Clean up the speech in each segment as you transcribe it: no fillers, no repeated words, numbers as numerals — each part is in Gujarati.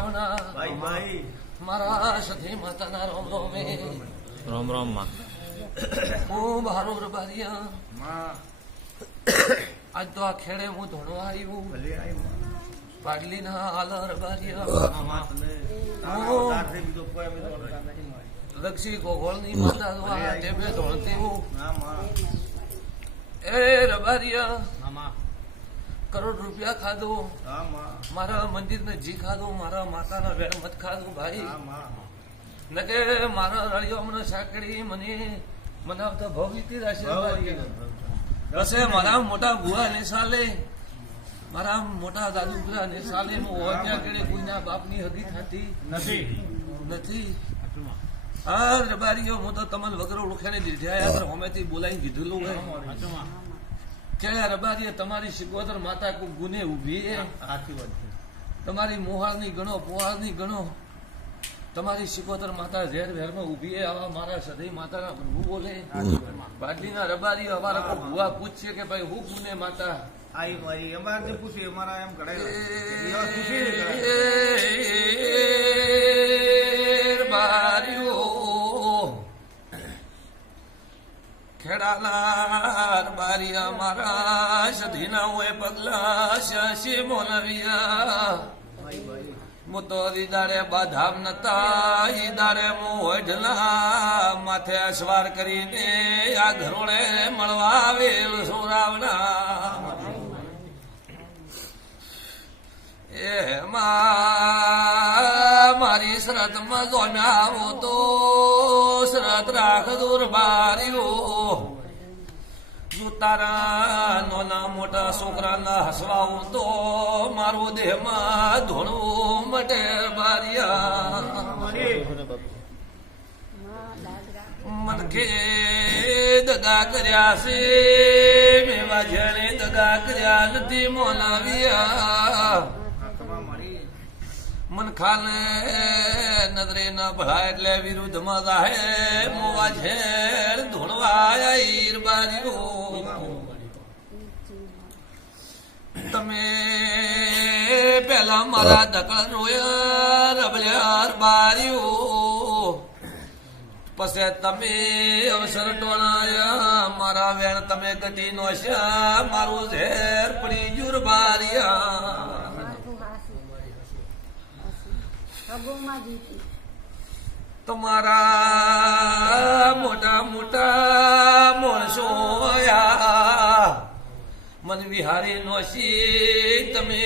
રાવણા ભાઈ ભાઈ મારા સધી માતાના રોમ રોમે રોમ રોમ માં હું મારો રબારિયા માં આજ તો આ ખેડે હું ધોણવા આવ્યું ભલે આઈ માં પાડલીના હાલ રબારિયા માં તમે ઓહ. તારે બીજો કોઈ અમે દોડતા નથી મારી લક્ષી ગોગોળની માતા દ્વારા ટેબે ધોણતી હું હા માં એ રબારિયા મામા કરોડ રૂપિયા ખાધો હા માં મારા મંદિરને જી ખાધો મારા માતાના વેર મત ખાધો ભાઈ હા માં નકે મારા રળિયો મને સાંકળી મને મનાવતા ભવિતી રાશી રસે મારા મોટા બુઆ ને સાલે મારા મોટા દાદુગરા ને સાલે હું ઓળખ્યા કેડે કોઈના બાપની હગી થતી નથી નથી હા રબારીઓ હું તો તમને વગર ઓળખ્યાને દીધા હોમેથી બોલાવી કીધેલું હોય કે રબારીએ તમારી શિકોતર માતા કોઈ ગુને ઉભી હે સાચી વાત છે તમારી મોહાળની ગણો પોહાળની ગણો તમારી શિકોતર માતા ઝેર વેરમાં ઉભી હે આવા મારા સદય માતાના પ્રભુ બોલે બાટલીના રબારી અમારા કોઈ ભુવા પૂછશે કે ભાઈ હું ગુને માતા આઈ ભાઈ અમારે જે પૂછે અમારા એમ કઢાય પૂછી ખેડાલાર બારિયા મારા સધીના હોય પગલા શશી મોલવિયા ભાઈ ભાઈ મુતો દીદાડે બાધામ નતા ઈ દાડે મોઢલા માથે અસવાર કરીને આ ઘરોળે મળવા આવેલ સોરાવડા એમાં મારી શરતમાં જોમ્યા આવો તો શરત રાખ દૂર બારીઓ જો તારા નાના મોટા છોકરાના હસવાવું તો મારો દેહમાં ધોળવું મટે બારિયા મનખે દગા કર્યા છે મેવા જેને દગા કર્યા નથી મોલાવ્યા મન ખાલે નજરે ના ભળાય એટલે વિરુદ્ધમાં જાહે મોવા ઝેર ધોળવા ઈર બારીઓ તમે પેલા મારા દકળ રોયા રબલ્યાર બારીઓ પછી તમે અવસર ટોણાયા મારા વેણ તમે ગટી નો મારું ઝેર પડી જુર બારિયા તમારા મોટા મોટા માણસો મન વિહારી નોશી તમે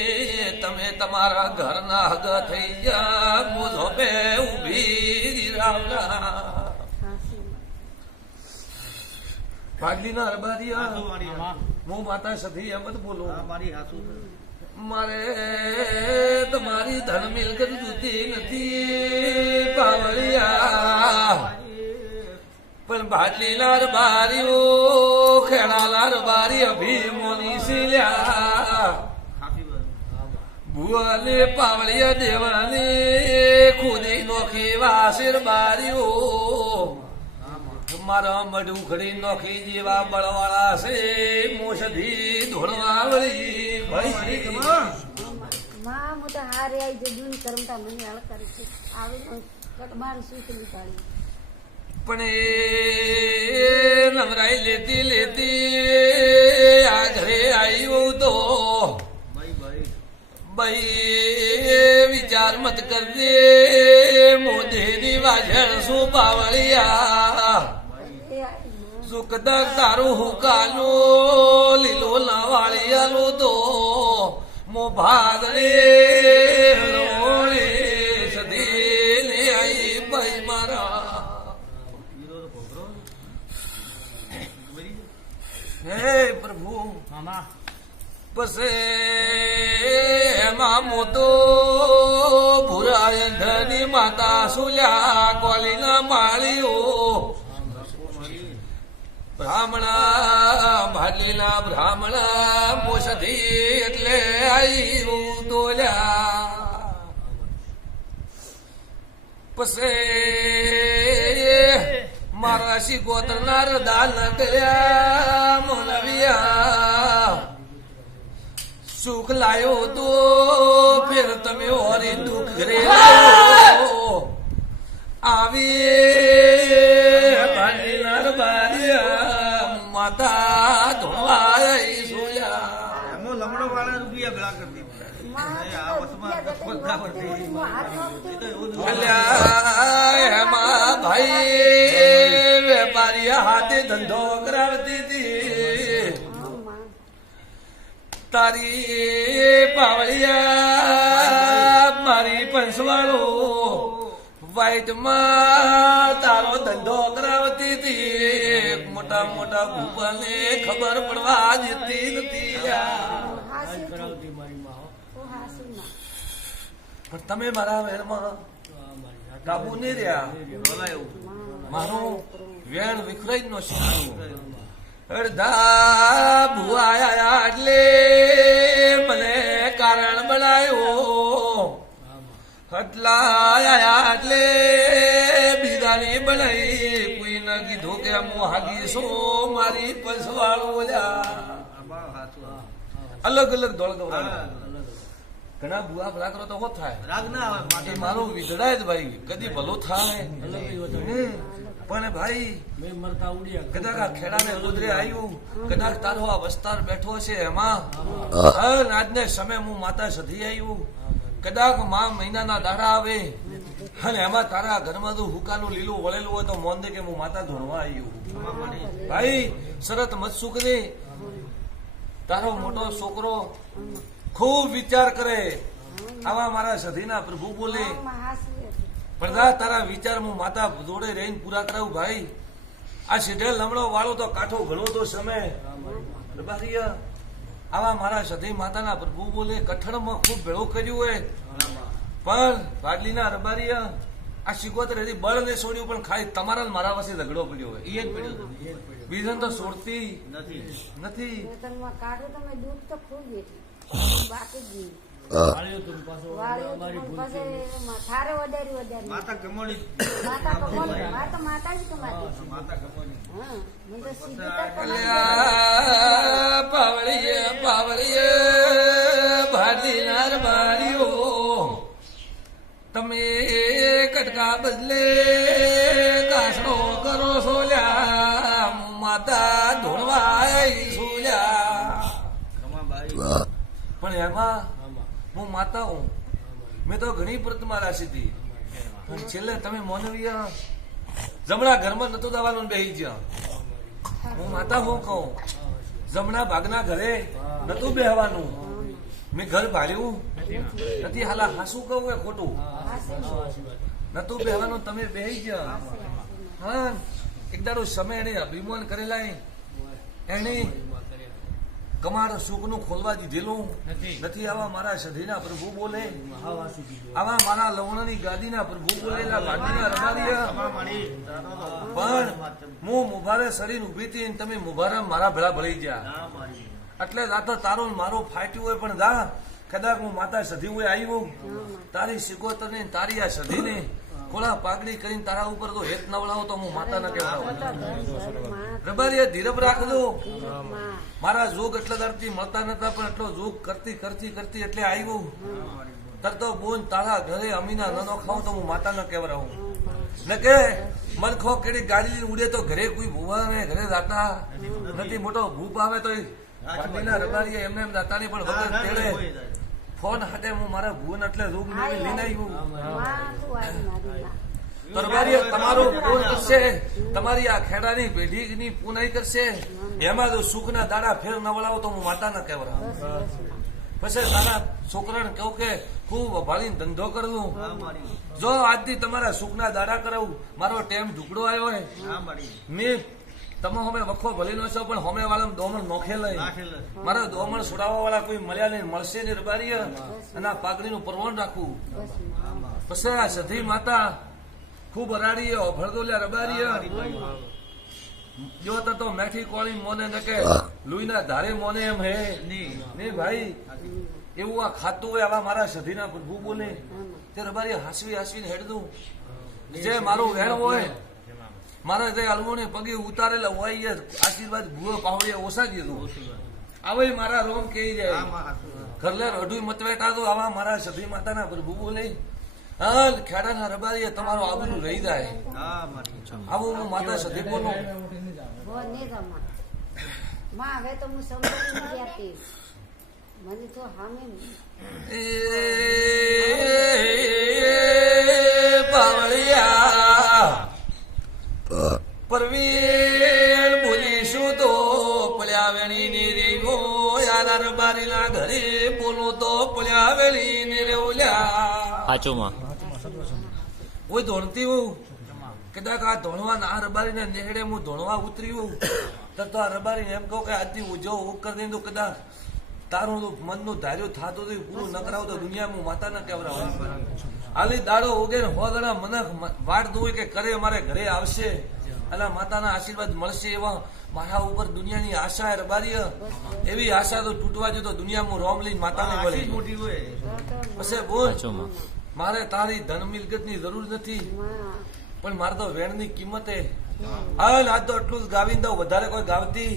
તમે તમારા ઘરના હગ થઈ ગયા મોજો બે ઉભી રાવલા પાટલીના રબારિયા હું માતા સધી એમ જ બોલું મારી હાસુ મારે તમારી ધન મિલકત જુતી નથી પાવળિયા પણ ભાટલીના રબારીઓ ખેડાલા રબારી અભિમોની સિલ્યા ભુવાને પાવળિયા દેવાને ખુદી નોખી વાસીર બારીઓ મારા મઢું ખડી નોખી જેવા બળવાળા છે મોસધી ધોળવા વળી ભાઈ માં મોટા હારે આવી જે જૂની કરમતા મને હાલ કરે છે આવે કટબાર સૂતલી પાડી પણ એ નવરાઈ લેતી લેતી આ ઘરે આવ્યો તો ભાઈ વિચાર મત કરજે મોઢેની વાજણ શું પાવળિયા સુખદક તારું હુકાનો લીલો લાવાળિયાલો તો મો ભાદરે સધી લે આઈ ભાઈ મારા હે પ્રભુ મામા પછી એમાં મોતો ભૂરાય ધની માતા સુલ્યા કોલીના માળીઓ બ્રાહ્મણા ભાટલીના બ્રાહ્મણા મોસધી એટલે આવ્યું દોલ્યા પછી મારા શિકોતરના રદાલ નકલ્યા મોલવિયા સુખ લાયો તો મેર તમે ઓરી દુઃખ રે આવી ભાંડીનાર બારિયા માતા ધોવાય સોયા એમાં લમણો વાળા રૂપિયા ભેળા કરી દીધા. આ વસમાં બધા પરથી. અલ્યા એમાં ભાઈ વેપારી હાથે ધંધો કરાવતી હતી તારી પાવળિયા મારી પંસવાળો વાઈટમાં તારો ધંધો કરાવતી હતી મોટા મોટા ભૂપાને ખબર પડવા દેતી નથી પણ તમે મારા વેરમાં કાબુ નહીં રહ્યા મારું વેણ વિખરાઈ નો છે અડધા ભુઆયા એટલે મને કારણ બનાવ્યો હટલાયા એટલે બીજાની બનાવી કોઈ ન કીધું કે હું હાગીશો મારી પસવાળો અલગ અલગ દોડ ગવડાવે ઘણા બુઆ ભલા કરો તો હોત થાય રાગ ના આવે માટે એ મારું વિધડાય જ ભાઈ કદી ભલો થાય પણ ભાઈ કદાચ આ ખેડાને ગોદરે આવ્યું કદાચ તારો આ વસ્તાર બેઠો છે એમાં આજને સમય હું માતા સધી આવ્યું કદાચ મા મહિનાના દાડા આવે અને એમાં તારા ઘરમાં તો હુકાનું લીલું વળેલું હોય તો મોન દે કે હું માતા ધોણવા આવ્યું ભાઈ શરત મત સુકરે તારો મોટો છોકરો ખૂબ વિચાર કરે આવા મારા સધીના પ્રભુ બોલે પડદા તારા વિચાર હું માતા જોડે રહીને પૂરા કરાવું ભાઈ આ સીધે લમણો વાળો તો કાઠો ઘણો તો સમય આવા મારા સધી માતાના પ્રભુ બોલે કઠણમાં ખૂબ ભેળું કર્યું હોય પણ ભાડલીના રબારીયા આ શીખોતર હજી બળ ને છોડ્યું પણ ખાલી તમારા મારા પાસે ઝઘડો પડ્યો હોય એ જ પડ્યો બીજન તો છોડતી નથી. કાઢો તમે દૂધ તો ખૂબ બાકી જ થારે વધારી માતા કમોડી માતા કમાડી માતા જ કમાતી માતા કમોડી હા મને તો સીધી તક અલ્યા પાવળીએ પાવળીએ ભાડીનાર બારીઓ તમે કટકા બદલે કાસણો કરો સોલ્યા માતા ધોણવાય સોલ્યા પણ એમાં હું માતા હું મેં તો ઘણી પ્રતિમા રાશી હતી પણ છેલ્લે તમે મોનવીયા જમણા ઘરમાં નતું દાવાનું બેહી ગયા હું માતા હું કહું જમણા ભાગના ઘરે નતું બેહવાનું મેં ઘર ભાડ્યું નથી હાલા હાસું કહું કે ખોટું નતું બેહવાનું તમે બેહી ગયા હા એક દાડો સમય એને અભિમાન કરેલા એને કમાડ સુખનું ખોલવા દીધેલું નથી આવા મારા સધીના પ્રભુ બોલે આવા મારા લવણની ગાદીના પ્રભુ બોલેલા ગાદીના રબારીયા પણ હું મુભારે શરીર ઉભી હતી ને તમે મુભારા મારા ભેળા ભળી ગયા એટલે રાતો તારો મારો ફાટ્યું હોય પણ દા કદાચ હું માતા સધી હોય આવ્યું તારી શિકોતર ને તારી આ સધીને ખોળા પાઘડી કરીને તારા ઉપર તો હેત નવડાવો તો હું માતા ન કહેવાય રબારીએ ધીરજ રાખજો મારા જોગ એટલા દરથી મળતા નતા પણ એટલો જોગ કરતી કરતી કરતી એટલે આવ્યું તરતો બોન તારા ઘરે અમીના ન ખાવ તો હું માતા ન કહેવરાવું ન કે મનખો કેડી ગાડી ઉડે તો ઘરે કોઈ ભૂવા ને ઘરે જાતા નથી મોટો ભૂપ આવે તો પાટીના રબારીએ એમને એમ દાતાની પણ વગર તેડે ફોન હાટે હું મારા ભુવન એટલે રોગ લઈને આવ્યું તરબારીએ તમારો પૂર કરશે તમારી આ ખેડાની પેઢીની પુનાઈ કરશે એમાં જો સુખના દાડા ફેર ન વળાવો તો હું માતા ન કહેવરા પછી તારા છોકરાને કહું કે ખૂબ ભાળીને ધંધો કરવું જો આજથી તમારા સુખના દાડા કરાવું મારો ટેમ ઢુકડો આવ્યો હોય મેં તમે હમે વખો ભલી નો છો પણ હમે વાળા દોમણ નોખે લઈ મારા દોમણ છોડાવવા વાળા કોઈ મળ્યા નહીં મળશે ને રબારીએ અને આ પાઘડીનું પરવણ રાખવું પછી આ સધી માતા ખૂબ અરાડીએ ભરદોલ્યા રબારીએ જો તો મેઠી કોળી મોને ને કે લુઈના ધારે મોને એમ હે ને ભાઈ એવું આ ખાતું હોય આવા મારા સધીના પ્રભુ બોલે તે રબારીએ હાસવી હાસવીને હેડતું જે મારું વેણ હોય મારા જે અલવોને પગે ઉતારેલા હોય આશીર્વાદ ભૂવો પાવડીએ ઓછા દીધું આવે મારા રોમ કહી જાય ઘરલે રઢું મતવેટા તો આવા મારા સભી માતાના પ્રભુ બોલે હા ખેડાના રબારીએ તમારો આબરૂ રહી જાય હા મારી આવું હું માતા સધી બોલું બહુ નહીં રમા માં હવે તો હું સમજી નથી આપતી મને તો હામે એ પાવળિયા પરવીણ બોલીશું તો પડ્યા વેણી ને રેવો યાર રબારી ના ઘરે બોલો તો પડ્યા વેણી ને રેવલ્યા સાચુંમાં કોઈ ધોણતી હોઉં કદાચ આ ધોણવા ના રબારી ને નેહડે હું ધોણવા ઉતરી હોઉં તો આ રબારી એમ કહું કે આજથી ઉજો હું કરી દઈ તો કદાચ તારું મનનું ધાર્યું થતું હતું પૂરું ન કરાવું તો દુનિયામાં હું માતા ના કેવરાવ આલી દાડો ઉગે ને હો દડા મને વાટ દઉં કે કરે મારે ઘરે આવશે અને માતાના આશીર્વાદ મળશે એવા મારા ઉપર દુનિયાની આશા રબારી એવી આશા તો તૂટવા જો તો દુનિયામાં રોમ લઈને માતાને આશી વળી મોટી હોય પછી બોલ સાચુંમાં મારે તારી ધન મિલકત ની જરૂર નથી માં પણ મારે તો વેણ ની કિંમતે હાલ આજ તો એટલું જ ગાવી દઉં વધારે કોઈ ગાવતી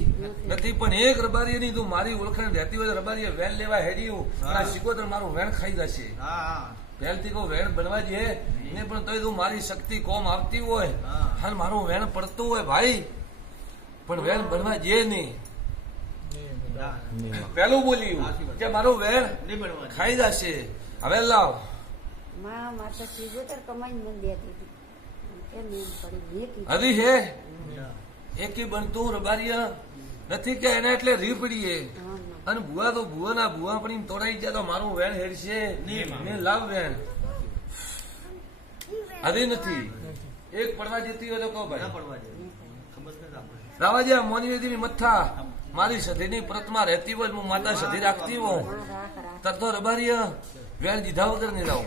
નથી પણ એક રબારી ની તું મારી ઓળખાણ રહેતી હોય તો રબારીએ વેણ લેવા હેડ્યું અને આ સિકોતર મારું વેણ ખાઈ જશે હા હા પહેલથી કોઈ વેણ બનવા જઈએ ને પણ તોય તું મારી શક્તિ કોમ આવતી હોય અને મારું વેણ પડતું હોય ભાઈ પણ વેણ બનવા જઈએ નહીં પેલું બોલ્યું કે મારું વેણ નહીં બનવાનું ખાઈ જશે હવે લાવ માં માતા સિગોતર કમાઈને મને દેતી હતી કેમ એમ પડી મેં કીધું હજી હે એકી બનતું રબારીયા નથી કે એને એટલે રી પડીએ હા માં અને ભુવા તો ભુવાના ભુવા પડી તોડાઈ જાય તો મારું વેણ હેડશે ને લાવ વેણ હજી નથી એક પડવા જતી હોય તો કહો ના ભાઈ પડવા દે ખબર નથી આપણે રાવાજા મોની મથા મારી સધીની પ્રતમા રહેતી હોય હું માતા સધી રાખતી હોઉં માં રાખ રાખ તર તો રબારીયા વેણ દીધા વગર નહીં રહું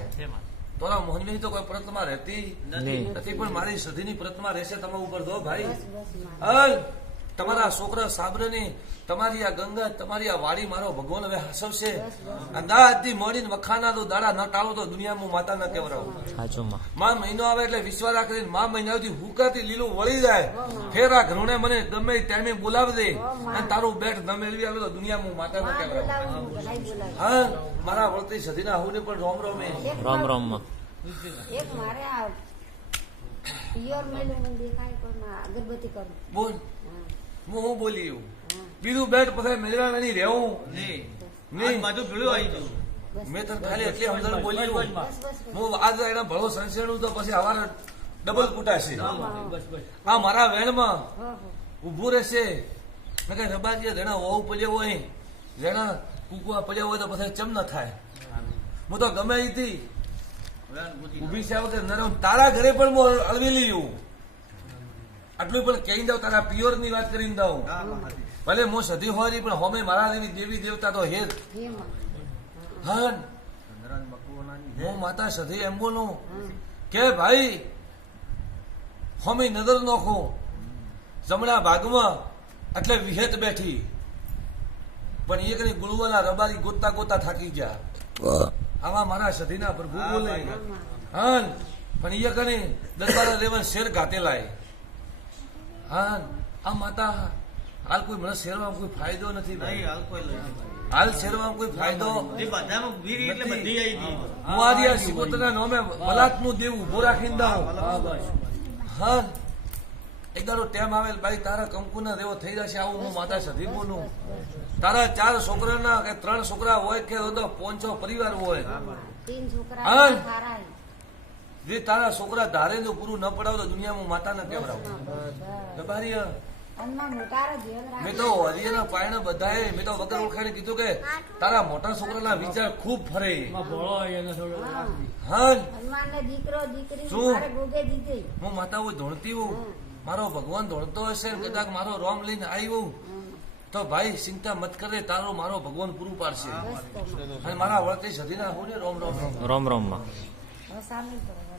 તોરા મોહનવી તો કોઈ પ્રતમા રહેતી નહીં નથી પણ મારી સધીની પ્રતમા રહેશે તમે ઉપર દો ભાઈ બસ બસ માં હાલ તમારા છોકરા સાબરની તમારી આ ગંગા તમારી આ વાડી મારો ભગવાન હવે હસવશે અંદાજથી મળીને વખાના તો દાડા ન ટાળો તો દુનિયામાં હું માતા ના કેવરાવું સાચુંમાં માં મહિનો આવે એટલે વિશ્વાસ રાખીને માં મહિના સુધી હુકાથી લીલું વળી જાય ફેર આ ઘરણે મને ગમે તે ટાઈમે બોલાવી દે અને તારું બેટ ન મેળવી આવે તો દુનિયામાં હું માતા ના માં કેવરાવું બોલાવું ભલાઈ બોલાવું હા મારા વળતી સધીના આહુને પણ રોમ રોમે રામ રામમાં એક મારે આ પિયર મેલું મને દેખાય પણ માં અગરબત્તી કરું બોલ હા હું બોલ્યું હા બીજું બેટ પછી મેળવા નહીં રહેવું નહીં નહીં. આજ બાજુ ભીડું આવી ગયું બસ મેં તને ખાલી એટલી સમજણ બોલ્યું બસ બસ બસ હું આજ એના ભળો સંશેણું તો પછી હવારે ડબલ કૂટાશે બસ બસ આ મારા વેણમાં હો હો ઊભું રહેશે મેં કઈ રબાજી જેના વહુ પડ્યો હોય જેના કુકવા પડ્યા હોય તો પછી ચમ ન થાય હું તો ગમે હતી વેણ બુદ્ધિ ઊભી છે વગર નરમ તારા ઘરે પણ હું અળવી લીધું આટલું પણ કહી દઉં તારા પિયોર ની વાત કરીને દઉં હા મહાદેવ ભલે હું સધી હોય પણ હોમે મારા દેવી દેવી દેવતા તો હેર હે માં હા ચંદ્રન બકુઓનાની હું માતા સધી એમ બોલું હા કે ભાઈ હોમે નજર નોખો જમણા ભાગમાં એટલે વિહેત બેઠી પણ એક ની ગુળવાના રબારી ગોતા ગોતા થાકી ગયા આવા મારા સધીના પ્રભુ હા, બોલે ભાઈ. હા પણ એ કને દરબાર રેવન શેર ગાતે લાય હા આ માતા હાલ કોઈ મને શેરમાં કોઈ ફાયદો નથી ભાઈ નહીં હાલ કોઈ લઈ હાલ શેરમાં કોઈ ફાયદો જે બધામાં વીર એટલે નથી. બધી આવી ગઈ હું આજે આ સિકોતરના નામે બલાતનું દેવ ઉભો રાખીને દઉં હા એક દાડો ટેમ આવે ભાઈ તારા કંકુના દેવો થઈ જશે આવું હું માતા સધી બોલું તારા 4 છોકરાના કે 3 છોકરા હોય કે તો 5 પરિવાર હોય 3 છોકરા હા. સારા હે. જે તારા છોકરા ધારે જો પૂરું ન પડાવ તો દુનિયામાં માતા ન કેવડાવું રબારી અનમાં મોટારો ધ્યાન મેં રાખે તો હરિયાના પાયણા બધાએ મેં તો વગર ઓળખાણે કીધું કે તારા મોટા છોકરાના વિચાર ખૂબ ફરે હા હા હનુમાનને દીકરો દીકરી શું? મારે ગોગે દીધી હું માતા હોય ધોણતી હોઉં મારો ભગવાન ધોણતો હશે ને કદાચ મારો રોમ લઈને આવ્યું તો ભાઈ ચિંતા મત કરે તારો મારો ભગવાન પૂરું પાડશે બસ તો અને મારા વળતી સધીના હું ને રોમ રોમ રોમ રામ રામમાં હવે સામેલ કરો